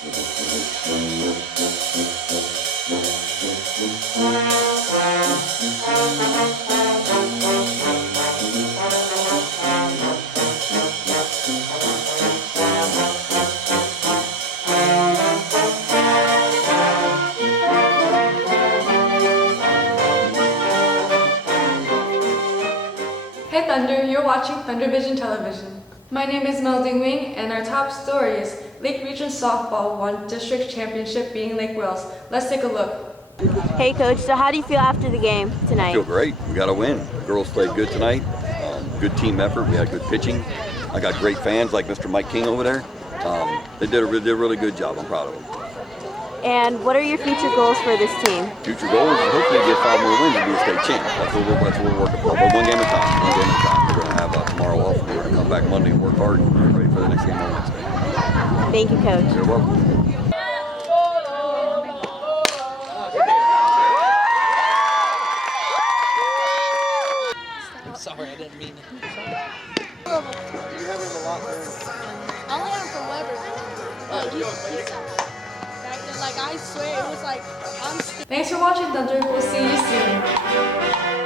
Hey Thunder, you're watching ThunderVision Television. My name is Melding Wing, and our top story is Lake Region Softball won district championship beating Lake Wales. Let's take a look. Hey Coach, so how do you feel after the game tonight? I feel great. We got to win. The girls played good tonight. Good team effort. We had good pitching. I got great fans like Mr. Mike King over there. They did a really good job. I'm proud of them. And what are your future goals for this team? Future goals is hopefully get 5 more wins and be a state champ. That's what we're working for. But one game at a time. One game at a time. We're going to have tomorrow off. We're going to come back Monday and work hard and get ready for the next game on Wednesday. Thank you, Coach. You're welcome. Sorry, I didn't mean it. You have him a lot there. I only have him for Weber. Like, I swear, it was like, I'm Thanks for watching Thunder. We'll see you soon.